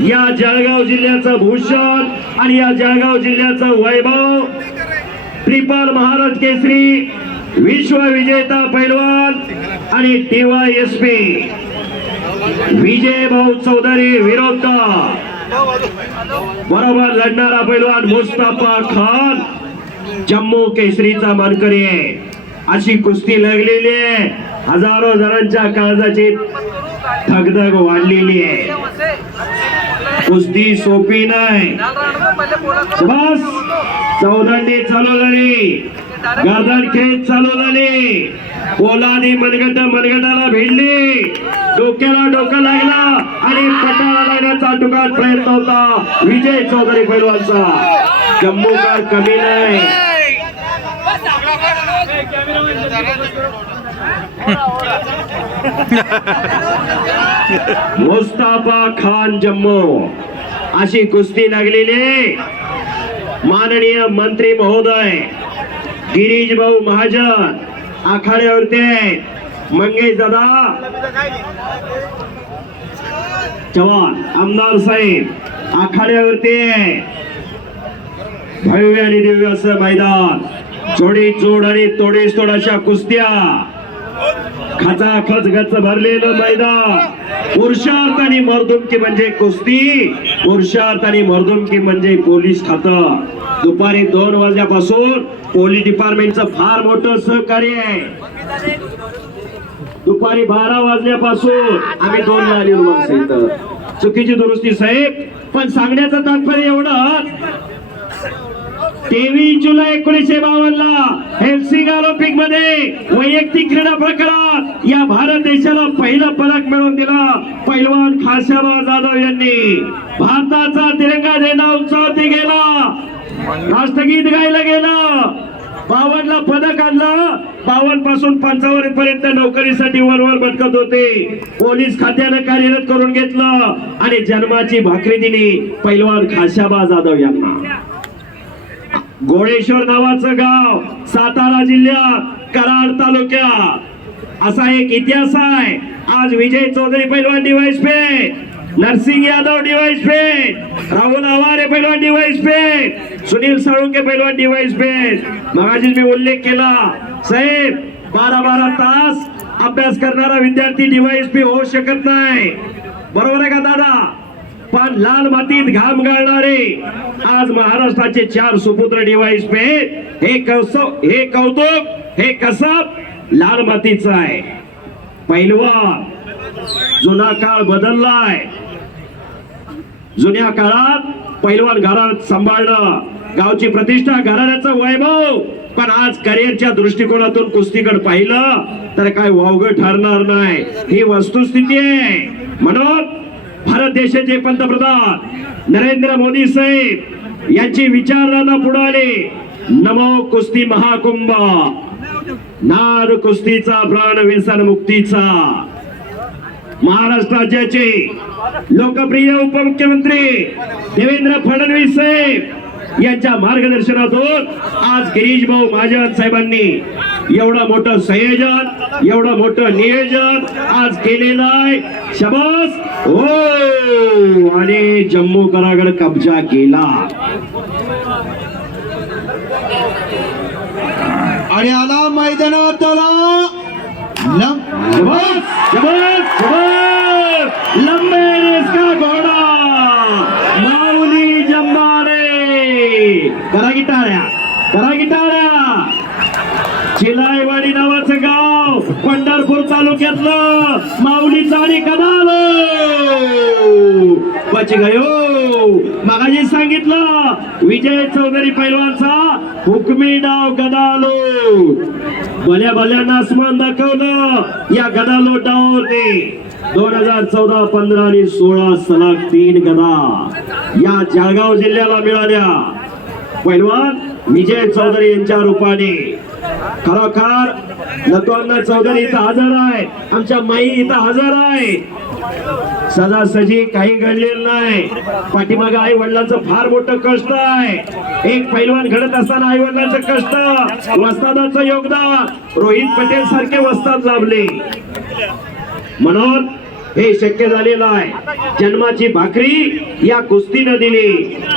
या जळगाव जिल्ह्याचं भूषण आणि या जळगाव जिल्ह्याचं वैभव. ट्रिपल महाराज केसरी विश्वविजेता पैलवान आणि टीवाय एस पी. विजय भाऊ चौधरी विरोध बरोबर लढणारा पैलवान मुस्ताफा खान. जम्मू केसरीचा मानकरी आहे. अशी कुस्ती लागलेली आहे. हजारो जणांच्या काळजाची थगधग वाढलेली आहे. कुस्ती सोपी नाही. बस चौदांडी चालू झाली. गर्दन खेच चालू झाली. पोलादी मनगट मनगटाला भिडली डोक्याला डोकं लागला आणि पटाला लागण्याचा टुकाट प्रयत्न होता. विजय चौधरी पैलवानचा. जम्मूकार कमी नाही. मुस्ताफा खान जम्मू. अशी कुस्ती लागलेली माननीय मंत्री महोदय गिरीश भाऊ महाजन आखाड्यावरती मंगेश दादा. चव्हाण आमदार साहेब आखाड्यावरती भव्य आणि दिव्य असं मैदान. जोडी जोड आणि तोडीस तोड अशा खचा खच गच भरलेलं मैदान. पुरुषार्थ आणि मर्दुमकी म्हणजे कुस्ती. पुरुषार्थ आणि मर्दुमकी म्हणजे पोलीस खातं. दुपारी दोन वाजल्यापासून पोलीस डिपार्टमेंटचं फार मोठं सहकार्य आहे. दुपारी बारा वाजल्यापासून आम्ही दोन चुकीची दुरुस्ती साहेब पण सांगण्याचं तात्पर्य एवढं तेवीस जुलै एकोणीसशे बावन्नला हेल्सिंग ऑलिम्पिकमध्ये वैयक्तिक क्रीडा प्रकारात या भारत देशाला पहिला पदक मिळवून दिला. पैलवान खाशाबा जाधव यांनी. भारताचा तिरंगा झेंडा उंचावरती गेला. राष्ट्रगीत गायला गेलं. बावनला पदक आणलं. बावनपासून पंचावन्न पर्यंत नोकरीसाठी वरवर भटकत होते. पोलीस खात्यानं कार्यरत करून घेतलं. आणि जन्माची भाकरी दिली. पैलवान खाशाबा जाधव यांना. गोळेश्वर नावाचं गाव सातारा जिल्ह्यात कराड तालुक्यात असा एक इतिहास आहे. आज विजय चौधरी पैलवान डिवाइस पे नरसिंग यादव डिवाइस पे राहुल आवारे पैलवान डिवाइस पे सुनील साळुंके पैलवान डिवाइस पे मगाशी मी उल्लेख केला. साहेब बारा बारा तास अभ्यास करणारा विद्यार्थी डिवाइस पे होऊ शकत नाही. बरोबर आहे का दादा? पण लाल मातीत घाम गाळणारे. आज महाराष्ट्राचे चार सुपुत्र डिवाइस पे हे कौसव हे कौतुक हे कस लाल मातीचं आहे. पहिलवा जुना काळ बदललाय. जुन्या काळात पैलवान घरात सांभाळणं गावची प्रतिष्ठा घराण्याचं वैभव. पण आज करिअरच्या दृष्टिकोनातून कुस्तीकडे पाहिलं तर काय वावग ठरणार नाही. ही वस्तुस्थिती आहे. म्हणून भारत देशाचे पंतप्रधान नरेंद्र मोदी साहेब यांची विचारधारणा पुढे आले. नमो कुस्ती महाकुंभ. नाद कुस्तीचा प्राण व्यसन मुक्तीचा. महाराष्ट्र राज्याचे लोकप्रिय उपमुख्यमंत्री देवेंद्र फडणवीस साहेब यांच्या मार्गदर्शनातून आज गिरीश भाऊ महाजन साहेबांनी एवढं मोठं संयोजन एवढं मोठं नियोजन आज केलेलं आहे. शबास! हो! आणि जम्मू करागड कब्जा केला. आणि आला मैदानात आला लंबे रेस का घोडा. माऊली जम्मारे. करा गिटाऱ्या करा गिटाऱ्या शिलायवाडी नावाचं गाव पंढरपूर तालुक्यातलं माऊलीचा आणि कदाल बच गयो. मागाजी सांगितलं विजय चौधरी पैलवानचा हुकमी डाव गदालो. भल्या भल्यानं आसमान दाखवलं या गदालो डाववरती दोन हजार चौदा पंधरा आणि सोळा सलग तीन गदा या जळगाव जिल्ह्याला मिळाल्या. पैलवान विजय चौधरी यांच्या रूपाने. खरोखर लतवांना चौधरी इथं हजर आहे आमच्या माई इथं हजर आहे सजासजी काही घडलेलं नाही. पाठीमागे आई वडिलांचं फार मोठं कष्ट आहे. एक पैलवान घडत असताना आई वडिलांचं कष्ट वस्तादाचं योगदान रोहित पटेल सारखे वस्ताद लाभले. म्हणून हे शक्य झालेलं आहे. जन्माची भाकरी या कुस्तीनं दिली.